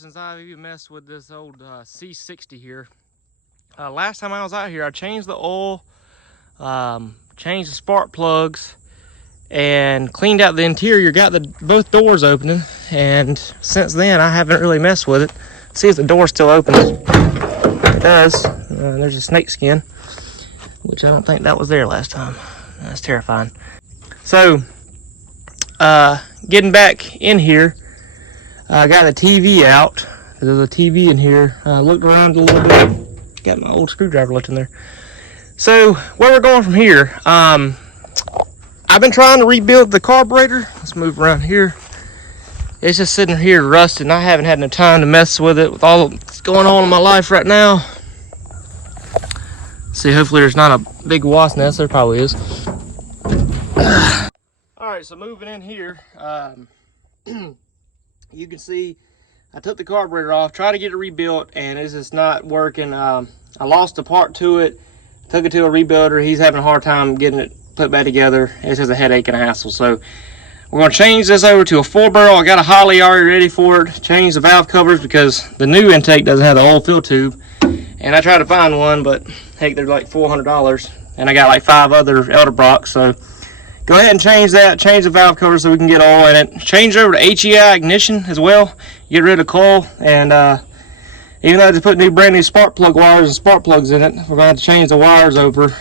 since I've even messed with this old C60 here. Last time I was out here, I changed the oil, changed the spark plugs, and cleaned out the interior, got both doors opening, and since then I haven't really messed with it. See if the door's still open. It does. There's a snake skin, which I don't think that was there last time. That's terrifying. So, getting back in here, I got the TV out. There's a TV in here. Looked around a little bit. Got my old screwdriver left in there. So, where we're going from here, I've been trying to rebuild the carburetor. Let's move around here. It's just sitting here rusted, and I haven't had no time to mess with it with all that's going on in my life right now. See, hopefully there's not a big wasp nest. There probably is. Alright, so moving in here, you can see I took the carburetor off, tried to get it rebuilt, and it's just not working. I lost a part to it, took it to a rebuilder. He's having a hard time getting it put back together. It's just a headache and a hassle. So we're going to change this over to a 4-barrel. I got a Holly already ready for it. Change the valve covers because the new intake doesn't have the old fill tube. And I tried to find one, but heck, they're like $400. And I got like 5 other Elderbrocks. So go ahead and change that. Change the valve cover so we can get oil in it. Change over to HEI ignition as well. Get rid of coil. And even though I just put brand new spark plug wires and spark plugs in it, we're going to have to change the wires over.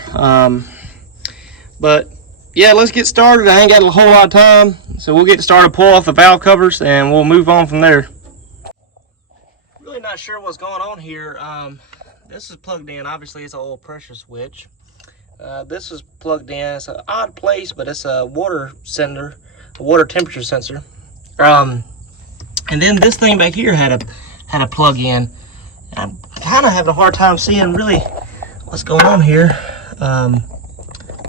But yeah, let's get started. I ain't got a whole lot of time, so we'll get started, pull off the valve covers, and we'll move on from there. Really not sure what's going on here. This is plugged in. Obviously, it's an oil pressure switch. This is plugged in. It's an odd place, but it's a water sender, a water temperature sensor. And then this thing back here had a plug in. I'm kind of having a hard time seeing really what's going on here.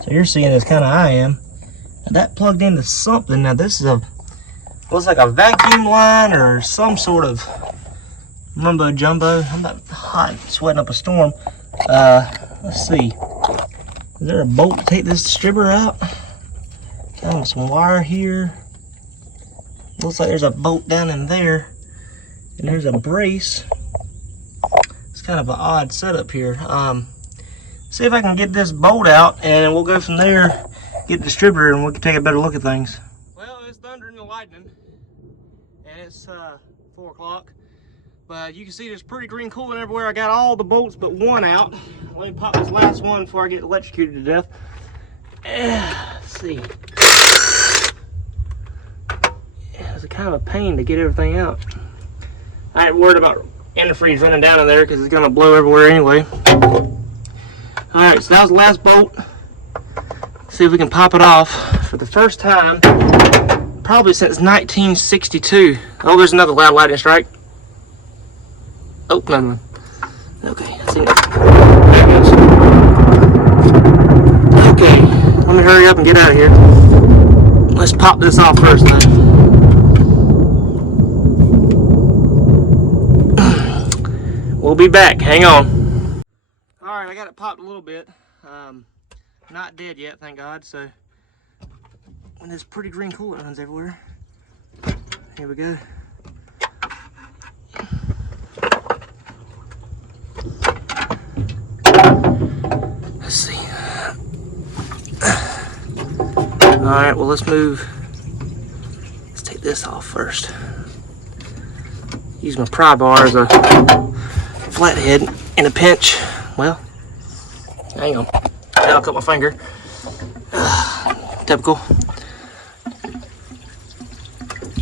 So you're seeing as kind of I am. And that plugged into something. Now this is looks like a vacuum line or some sort of mumbo jumbo. I'm about hot, sweating up a storm. Let's see. Is there a bolt to take this distributor out? Some wire here. Looks like there's a bolt down in there. And there's a brace. It's kind of an odd setup here. See if I can get this bolt out, and we'll go from there, get the distributor, and we can take a better look at things. Well, it's thundering and lightning, and it's 4 o'clock. But you can see there's pretty green cooling everywhere. I got all the bolts but one out. Let me pop this last one before I get electrocuted to death. Let's see. Yeah, it's kind of a pain to get everything out. I ain't worried about antifreeze running down in there because it's going to blow everywhere anyway. Alright, so that was the last bolt. Let's see if we can pop it off for the first time, probably since 1962. Oh, there's another loud lightning strike. Oh, another one. Okay, I think there it goes. Okay, let me hurry up and get out of here. Let's pop this off first, then. We'll be back. Hang on. Alright, I got it popped a little bit. Not dead yet, thank God. So, when there's pretty green coolant runs everywhere. Here we go. Let's see. Alright, well, let's move. Let's take this off first. Use my pry bar as a flathead in a pinch. Well, hang on. I'll cut my finger. Typical.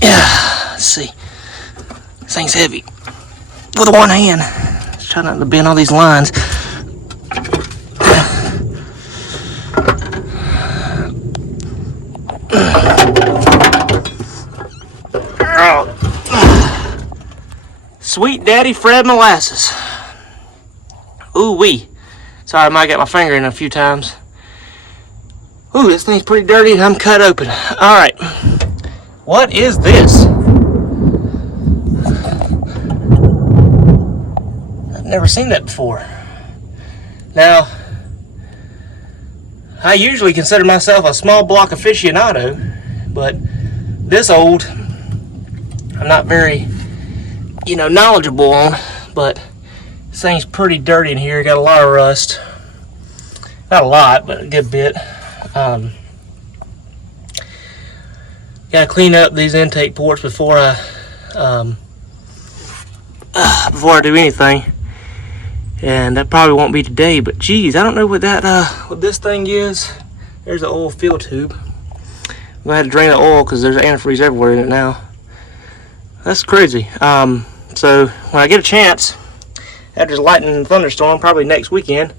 Yeah, let's see. This thing's heavy. With one hand. Just trying not to bend all these lines. Sweet Daddy Fred Molasses. Ooh wee. Sorry, I might get my finger in a few times. Ooh, this thing's pretty dirty and I'm cut open. Alright. What is this? I've never seen that before. Now, I usually consider myself a small block aficionado, but this old, I'm not very you know, knowledgeable on. But this thing's pretty dirty in here. Got a lot of rust. Not a lot, but a good bit. Gotta clean up these intake ports before I do anything. And that probably won't be today, but geez, I don't know what what this thing is. There's an oil fill tube. I'm gonna have to drain the oil because there's antifreeze everywhere in it now. That's crazy. So when I get a chance, after this lightning and thunderstorm, probably next weekend,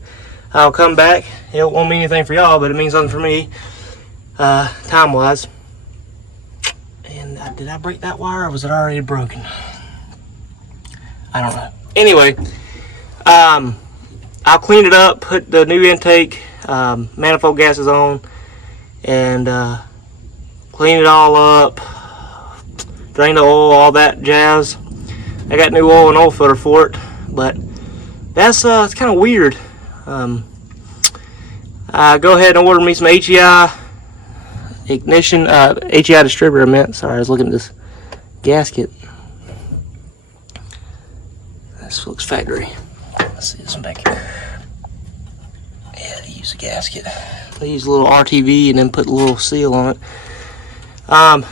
I'll come back. It won't mean anything for y'all, but it means something for me, time-wise. And did I break that wire, or was it already broken? I don't know. Anyway, I'll clean it up, put the new intake, manifold gaskets on, and clean it all up, drain the oil, all that jazz. I got new oil and oil filter for it, but that's it's kind of weird. Go ahead and order me some HEI ignition, HEI distributor, I meant. Sorry, I was looking at this gasket. This looks factory. Let's see this one back here. Yeah, they use a gasket. They use a little RTV and then put a little seal on it.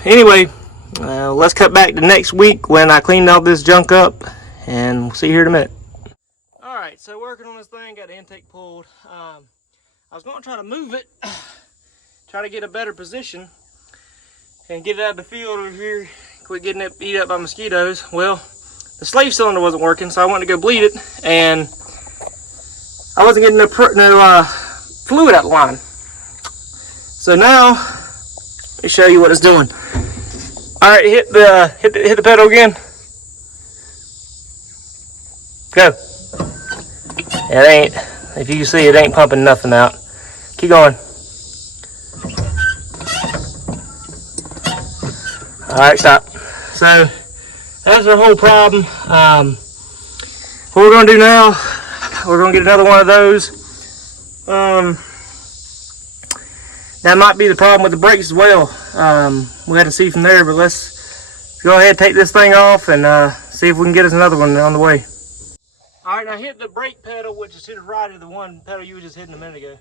Anyway, let's cut back to next week when I clean all this junk up, and we'll see you here in a minute. Alright, so working on this thing, got the intake pulled. I was going to try to move it, try to get a better position, and get it out of the field over here, quit getting it beat up by mosquitoes. Well, the slave cylinder wasn't working, so I wanted to go bleed it, and I wasn't getting no fluid out the line. So now, let me show you what it's doing. All right, hit the pedal again. Go. It ain't. If you can see, it ain't pumping nothing out. Keep going. All right, stop. So that's our whole problem. What we're gonna do now, we're gonna get another one of those. That might be the problem with the brakes as well. We had to see from there, but let's go ahead and take this thing off and see if we can get us another one on the way. All right, now hit the brake pedal, which is to the right of the one pedal you were just hitting a minute ago.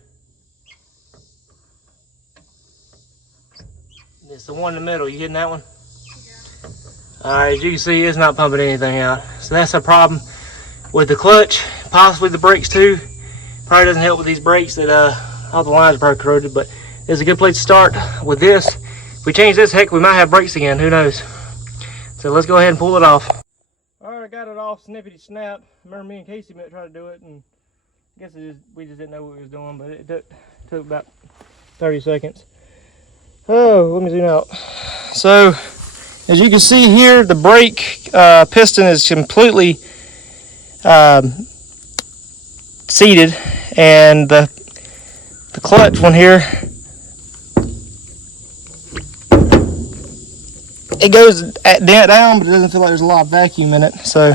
It's the one in the middle. You hitting that one? Yeah. All right, as you can see, it's not pumping anything out. So that's a problem with the clutch, possibly the brakes too. Probably doesn't help with these brakes that all the lines are probably corroded, but it's a good place to start with this. If we change this, heck, we might have brakes again. Who knows? So let's go ahead and pull it off. All right, I got it off, snippety snap. Remember me and Casey tried to do it, and I guess we just didn't know what we was doing, but it took about 30 seconds. Oh, let me zoom out. So, as you can see here, the brake piston is completely seated, and the clutch one here, it goes down, but it doesn't feel like there's a lot of vacuum in it. So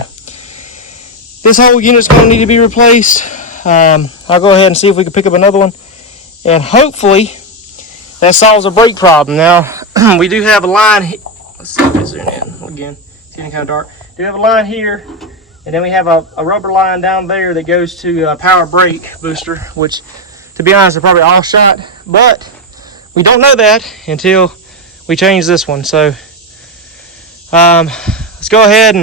this whole unit's going to need to be replaced. I'll go ahead and see if we can pick up another one, and hopefully that solves a brake problem. Now we do have a line. Let's see if we zoom in again. It's getting kind of dark. We do have a line here, and then we have a rubber line down there that goes to a power brake booster, which, to be honest, are probably all shot, but we don't know that until we change this one. So let's go ahead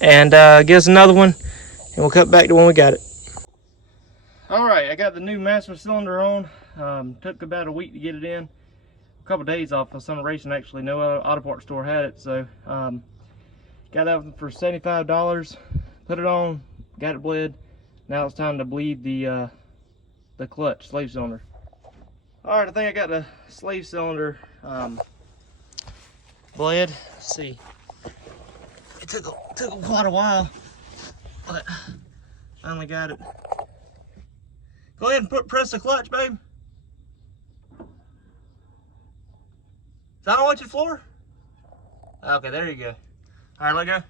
and get us another one, and we'll cut back to when we got it. All right, I got the new master cylinder on. Took about a week to get it in. A couple days off of summer racing, actually. No other auto parts store had it, so got that one for $75. Put it on, got it bled. Now it's time to bleed the clutch, slave cylinder. All right, I think I got the slave cylinder bled. Let's see. It took quite a while, but finally got it. Go ahead and press the clutch, babe. Is that on the floor? Okay, there you go. All right, let go.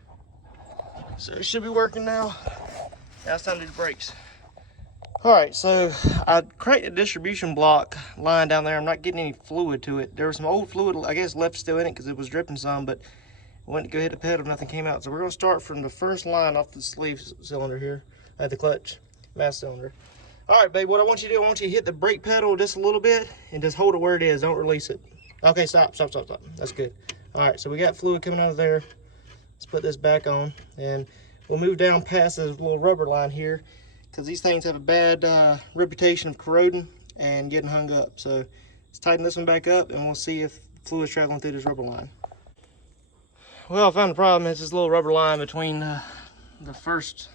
So it should be working now. Now it's time to do the brakes. All right, so I cracked a distribution block line down there. I'm not getting any fluid to it. There was some old fluid, I guess, left still in it because it was dripping some, but went to go hit the pedal, nothing came out. So we're gonna start from the first line off the sleeve cylinder here at the clutch mass cylinder. All right, babe, what I want you to do, I want you to hit the brake pedal just a little bit and just hold it where it is, don't release it. Okay, stop. That's good. All right, so we got fluid coming out of there. Let's put this back on and we'll move down past this little rubber line here because these things have a bad reputation of corroding and getting hung up. So let's tighten this one back up and we'll see if fluid's traveling through this rubber line. Well, I found the problem. It's this little rubber line between the first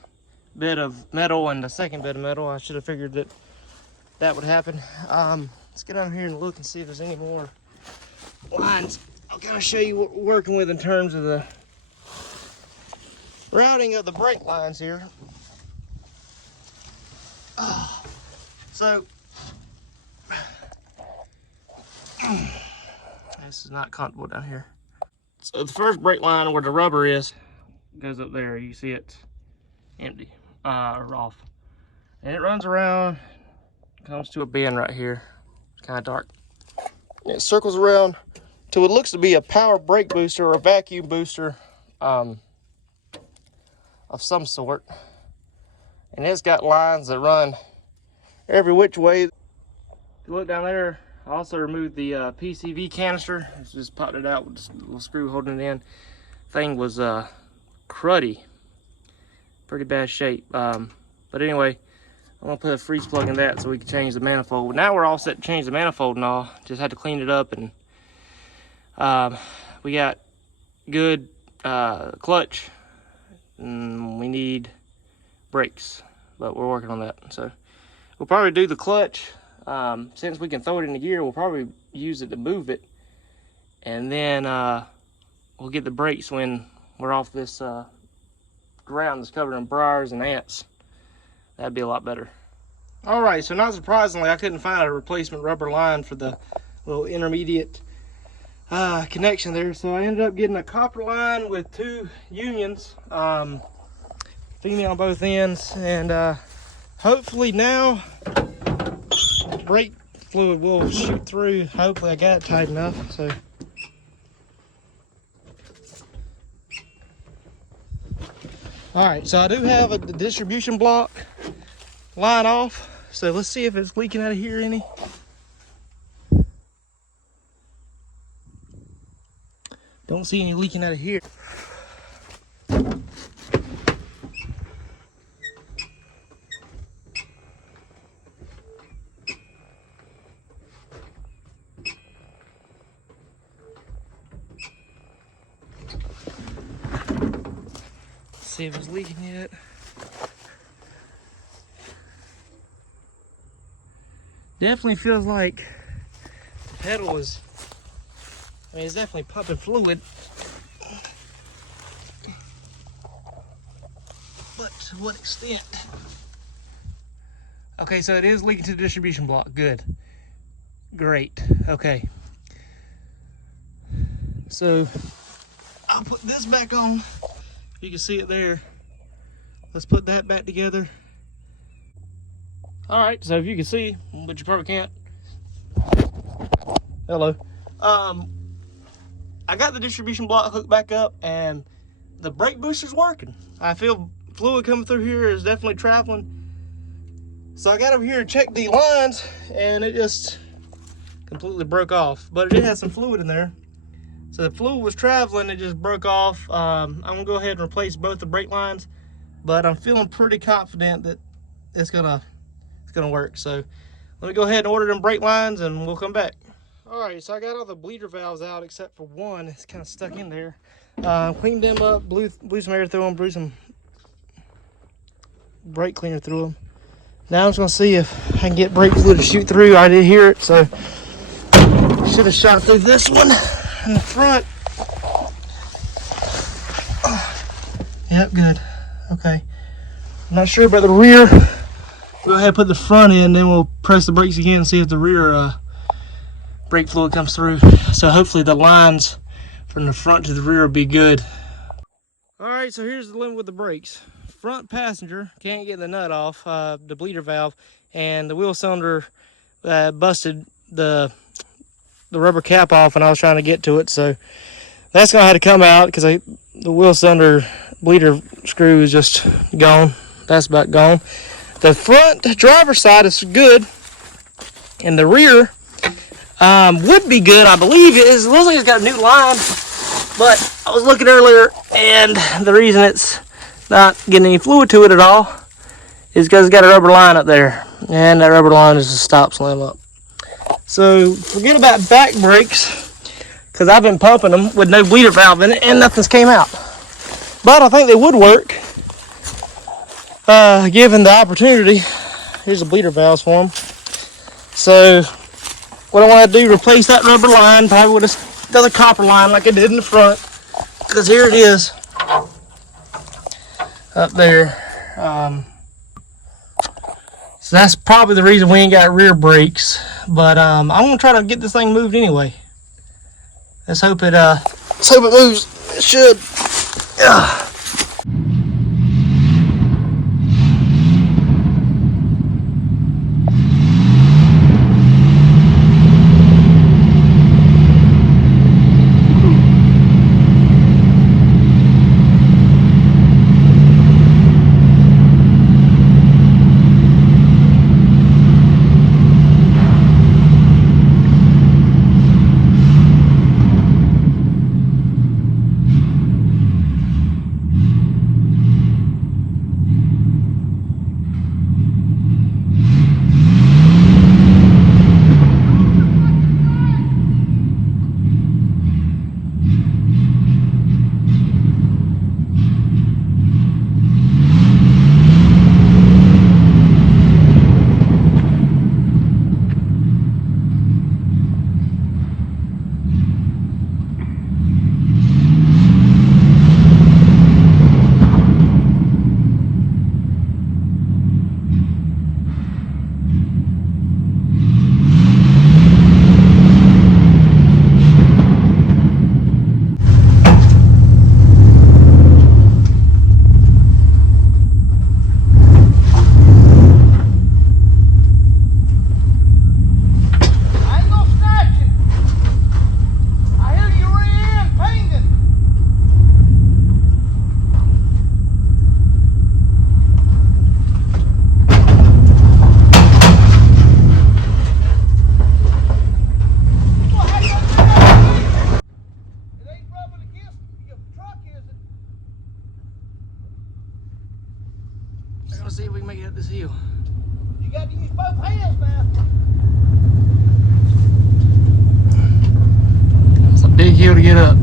bit of metal and the second bit of metal. I should have figured that that would happen. Let's get down here and look and see if there's any more lines. I'll kind of show you what we're working with in terms of the routing of the brake lines here. So this is not comfortable down here. So the first brake line where the rubber is goes up there. You see it's empty or off, and it runs around, comes to a bend right here. It's kind of dark. And it circles around to what looks to be a power brake booster or a vacuum booster of some sort, and it's got lines that run every which way. If you look down there, I also removed the PCV canister. Just popped it out with a little screw holding it in. Thing was cruddy, pretty bad shape. But anyway, I'm gonna put a freeze plug in that so we can change the manifold. Now we're all set to change the manifold and all. Just had to clean it up, and we got good clutch. And we need brakes, but we're working on that. So we'll probably do the clutch. Since we can throw it in the gear, we'll probably use it to move it, and then we'll get the brakes when we're off this ground that's covered in briars and ants. That'd be a lot better. All right, so not surprisingly, I couldn't find a replacement rubber line for the little intermediate connection there, so I ended up getting a copper line with 2 unions, female on both ends, and hopefully now brake fluid will shoot through. Hopefully I got it tight enough. So all right, so I do have the distribution block line off, so let's see if it's leaking out of here any. Don't see any leaking out of here. See if it's leaking yet. Definitely feels like the pedal is, I mean, it's definitely pumping fluid, but to what extent? Okay, so it is leaking to the distribution block. Good. Great. Okay. So I'll put this back on. You can see it there. Let's put that back together. All right, so if you can see, but you probably can't. Hello. I got the distribution block hooked back up and the brake booster's working. I feel fluid coming through here is definitely traveling. So I got over here and checked the lines and it just completely broke off, but it did have some fluid in there. So the fluid was traveling, it just broke off. I'm gonna go ahead and replace both the brake lines, but I'm feeling pretty confident that it's gonna work. So let me go ahead and order them brake lines and we'll come back. All right, so I got all the bleeder valves out except for one. It's kind of stuck in there. Cleaned them up, blew some air through them, blew some brake cleaner through them. Now I'm just gonna see if I can get brake fluid to shoot through. I did hear it, so should have shot through this one in the front. Yep, good. Okay. I'm not sure about the rear. We'll go ahead and put the front in, then we'll press the brakes again and see if the rear brake fluid comes through. So hopefully the lines from the front to the rear will be good. All right, so here's the limit with the brakes. Front passenger can't get the nut off, the bleeder valve, and the wheel cylinder busted the rubber cap off when I was trying to get to it. So That's gonna have to come out because the wheel cylinder bleeder screw is just gone. That's about gone. The front driver's side is good, and the rear would be good. I believe it is. It looks like it's got a new line, but I was looking earlier, and the reason it's not getting any fluid to it at all is because it's got a rubber line up there, and that rubber line is a stop slam up. So forget about back brakes, because I've been pumping them with no bleeder valve in it, and nothing's came out. But I think they would work, given the opportunity. Here's the bleeder valves for them. So what I want to do, replace that rubber line, probably with another copper line like I did in the front, because here it is up there. So that's probably the reason we ain't got rear brakes. But I'm gonna try to get this thing moved anyway. Let's hope it moves. It should. Let's see if we can make it up this hill. You got to use both hands now. It's a big hill to get up.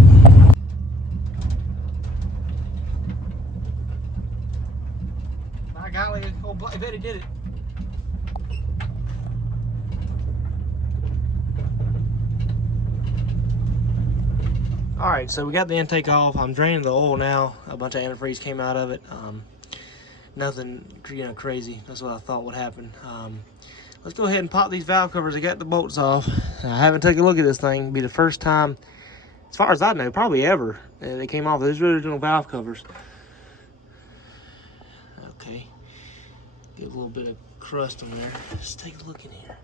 My golly, I bet he did it. Alright, so we got the intake off. I'm draining the oil now. A bunch of antifreeze came out of it. Nothing, crazy. That's what I thought would happen. Let's go ahead and pop these valve covers. I got the bolts off. I haven't taken a look at this thing. It'll be the first time, as far as I know, probably ever, they came off. Those original valve covers. Okay. Get a little bit of crust on there. Let's take a look in here.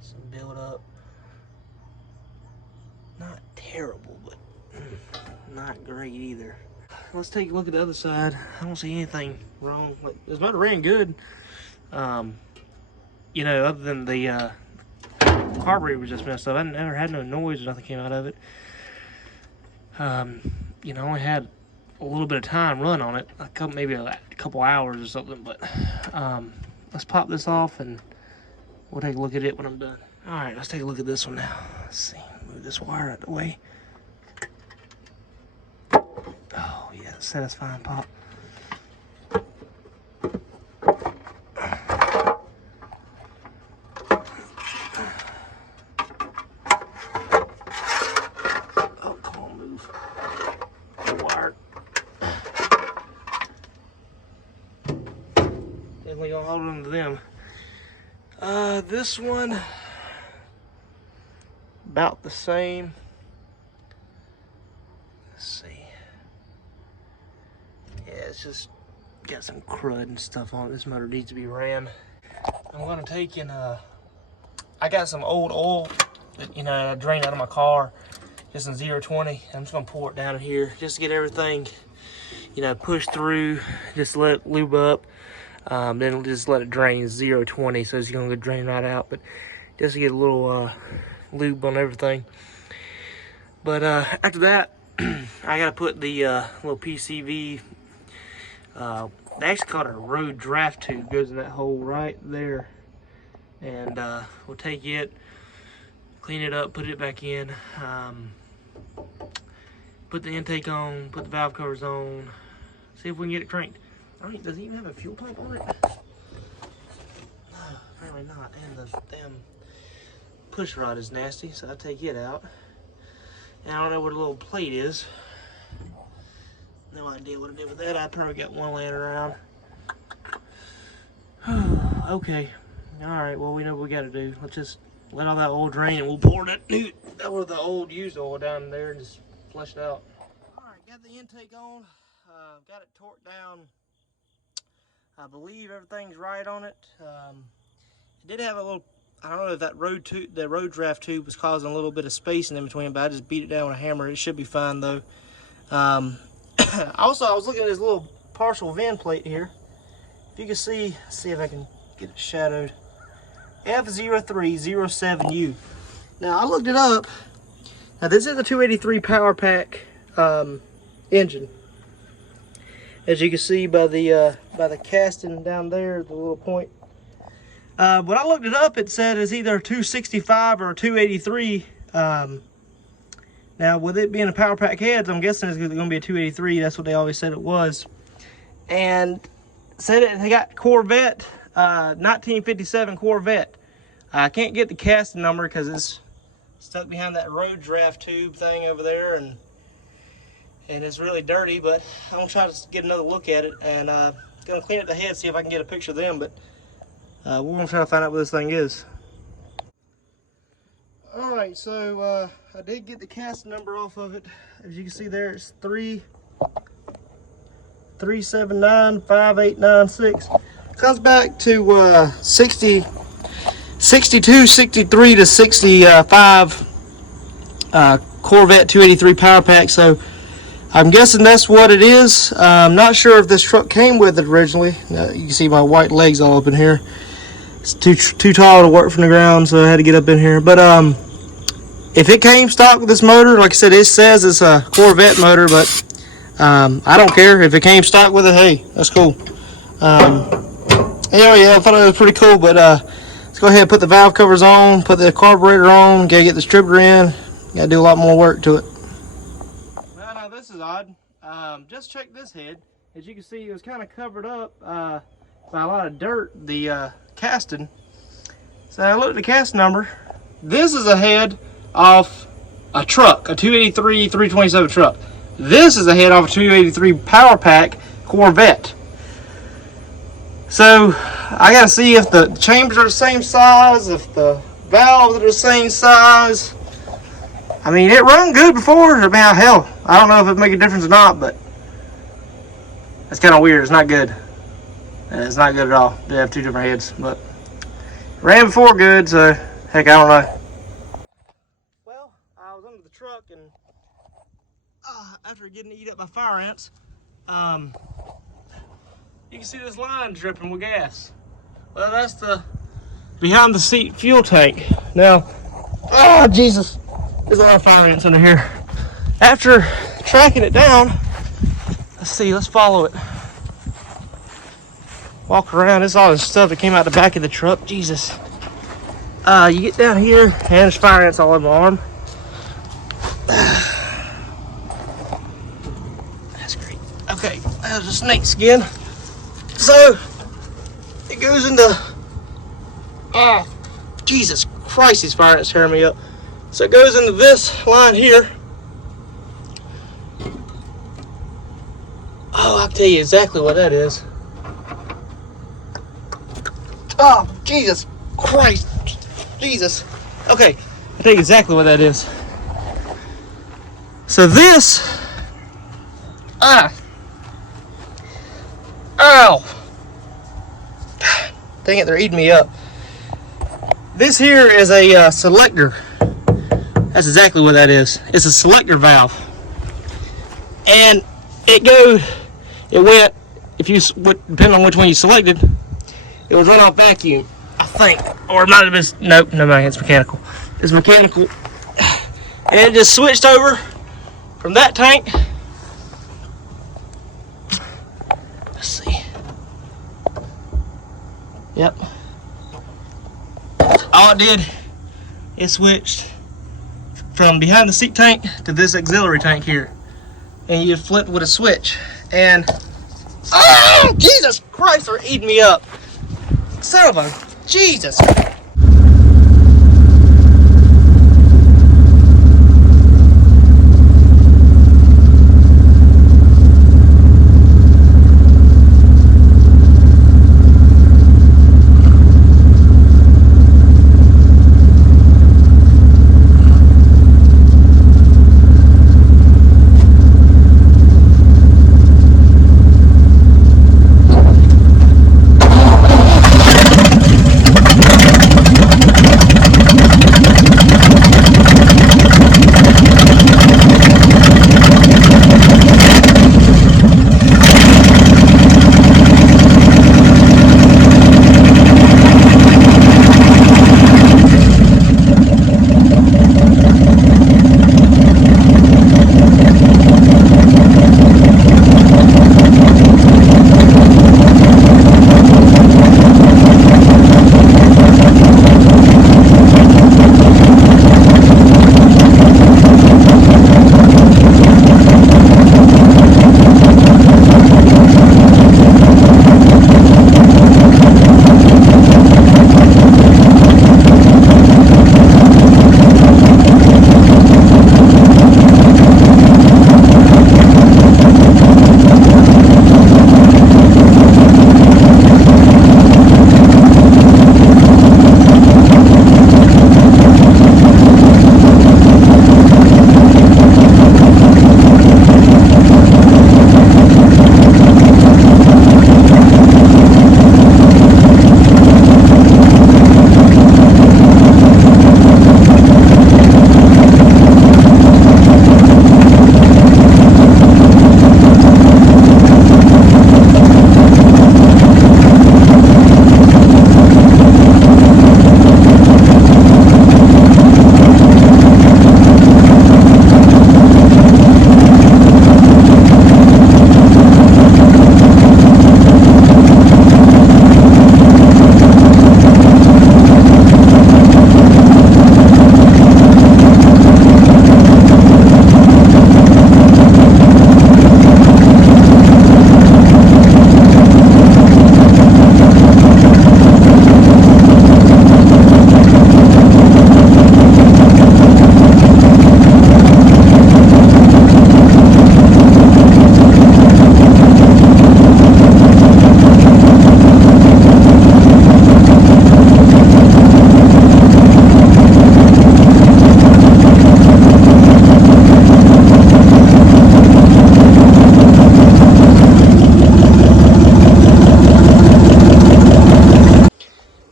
Some build up. Not terrible, but not great either. Let's take a look at the other side. I don't see anything wrong. It's about to ran good. Other than the carburetor was just messed up. I never had no noise or nothing came out of it. I only had a little bit of time run on it, maybe a couple hours or something. But let's pop this off and we'll take a look at it when I'm done. All right, let's take a look at this one now. Let's see. Move this wire out of the way. Oh yeah, satisfying pop. Oh, come on, move. The wire. Definitely gonna hold on to them. This one about the same. Let's see. Yeah, it's just got some crud and stuff on it. This motor needs to be ran. I'm gonna take and I got some old oil you know, I drained out of my car just in 0-20. I'm just gonna pour it down in here just to get everything, you know, pushed through. Just let it lube up. Then just let it drain 0-20, so it's gonna go drain right out. But just to get a little lube on everything. But after that, I gotta put the little PCV. They actually call it a road draft tube. Goes in that hole right there, and we'll take it, clean it up, put it back in, put the intake on, put the valve covers on, see if we can get it cranked. I don't, does it even have a fuel pump on it? No, apparently not. And the damn push rod is nasty, so I'll take it out. And I don't know what a little plate is. No idea what I did with that. I probably got one laying around. Okay. Alright, well, we know what we gotta do. Let's just let all that oil drain and we'll pour that new, the old used oil down there and just flush it out. Alright, got the intake on. Got it torqued down. I believe everything's right on it. It did have a little, I don't know if that the road draft tube was causing a little bit of spacing in between, but I just beat it down with a hammer. It should be fine though. Also, I was looking at this little partial VIN plate here. If you can see if I can get it shadowed. F0307U. Now I looked it up. Now this is a 283 power pack engine. As you can see by the casting down there, the little point. When I looked it up, it said it's either a 265 or a 283. Now, with it being a power pack heads, I'm guessing it's going to be a 283. That's what they always said it was. And said it got Corvette, 1957 Corvette. I can't get the casting number because it's stuck behind that road draft tube thing over there, and it's really dirty. But I'm gonna try to get another look at it, and gonna clean up the head, see if I can get a picture of them. But we're gonna try to find out what this thing is. All right, so I did get the cast number off of it. As you can see there, it's 3795896. Comes back to 62, 63 to 65 Corvette 283 power pack. So I'm guessing that's what it is. I'm not sure if this truck came with it originally. Now, you can see my white legs all up in here. It's too tall to work from the ground, so I had to get up in here. But if it came stock with this motor, like I said, it says it's a Corvette motor, but I don't care. If it came stock with it, hey, that's cool. Anyway, yeah, I thought it was pretty cool, but let's go ahead and put the valve covers on, put the carburetor on, gotta get the distributor in. Gotta do a lot more work to it. Well, now this is odd. Just check this head. As you can see, it was kind of covered up by a lot of dirt, the casting. So I looked at the cast number. This is a head off a truck, a 283 327 truck. This is a head off a 283 power pack Corvette. So I gotta see if the chambers are the same size, if the valves are the same size. I mean, it run good before. I mean, hell, I don't know if it make a difference or not, but that's kind of weird. It's not good. It's not good at all. They have two different heads, but ran before good, so heck, I don't know. Well, I was under the truck, and after getting eat up by fire ants, you can see this line dripping with gas. Well, that's the behind the seat fuel tank. Now, oh Jesus, there's a lot of fire ants under here. After tracking it down, let's see, let's follow it. Walk around, it's all this stuff that came out the back of the truck. Jesus. You get down here, and there's fire ants all over my arm. That's great. Okay, there's a snake skin. So, it goes into, oh, Jesus Christ, these fire ants tearing me up. So it goes into this line here. Oh, I'll tell you exactly what that is. Oh, Jesus Christ. Jesus. Okay, I'll tell you exactly what that is. So this, ow. Dang it, they're eating me up. This here is a selector That's exactly what that is. It's a selector valve. And it went, if you, depending on which one you selected, it was run off vacuum, I think. Or it might have been, nope, no, it's mechanical. It's mechanical. And it just switched over from that tank. Let's see. Yep. All it did, it switched from behind the seat tank to this auxiliary tank here. And you flip with a switch. And, oh, Jesus Christ, they're eating me up. Son of a, Jesus.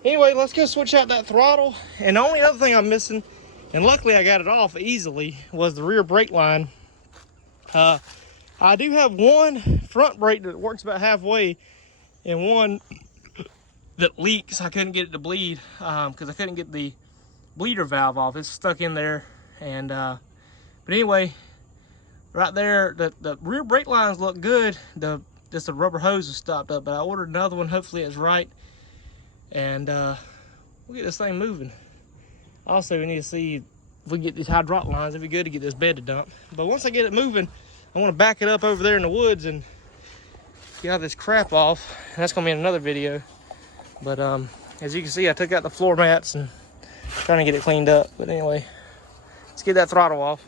Anyway, let's go switch out that throttle. And the only other thing I'm missing, and luckily I got it off easily, was the rear brake line. I do have one front brake that works about halfway and one that leaks. I couldn't get it to bleed because I couldn't get the bleeder valve off. It's stuck in there. And but anyway, right there, the rear brake lines look good. Just the rubber hose is stopped up, but I ordered another one. Hopefully it's right. And we'll get this thing moving. Also, we need to see if we get these hydraulic lines. It'd be good to get this bed to dump. But once I get it moving, I want to back it up over there in the woods and get all this crap off. And that's gonna be in another video. But as you can see, I took out the floor mats and trying to get it cleaned up. But anyway, let's get that throttle off.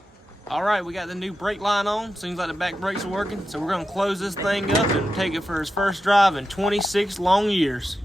All right, we got the new brake line on. Seems like the back brakes are working. So we're gonna close this thing up and take it for its first drive in 26 long years.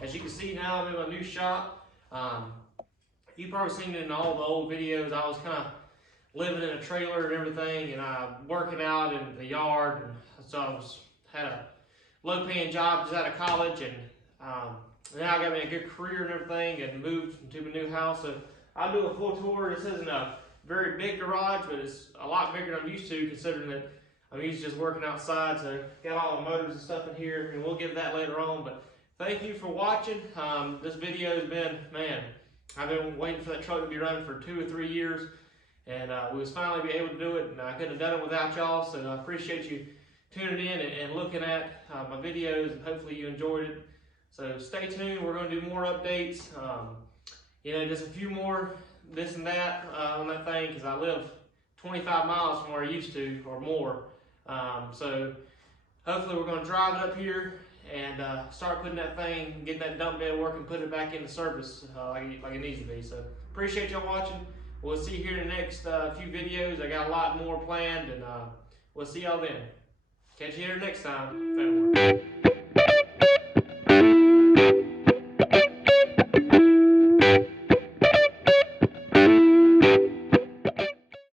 As you can see now, I'm in my new shop. You probably seen it in all the old videos. I was kind of living in a trailer and everything, and working out in the yard. And so I had a low-paying job just out of college, and now I got me a good career and everything, and moved into a new house. So I'll do a full tour. This isn't a very big garage, but it's a lot bigger than I'm used to, considering that I'm used to just working outside. So got all the motors and stuff in here, and we'll get that later on. But thank you for watching. This video has been, man, I've been waiting for that truck to be running for 2 or 3 years, and we was finally be able to do it, and I couldn't have done it without y'all. So I appreciate you tuning in and looking at my videos, and hopefully you enjoyed it. So stay tuned. We're going to do more updates. You know, just a few more this and that on that thing, because I live 25 miles from where I used to, or more. So hopefully we're going to drive it up here and start putting that thing, getting that dump bed working, put it back into service like it needs to be. So appreciate y'all watching. We'll see you here in the next few videos. I got a lot more planned, and we'll see y'all then. Catch you here next time.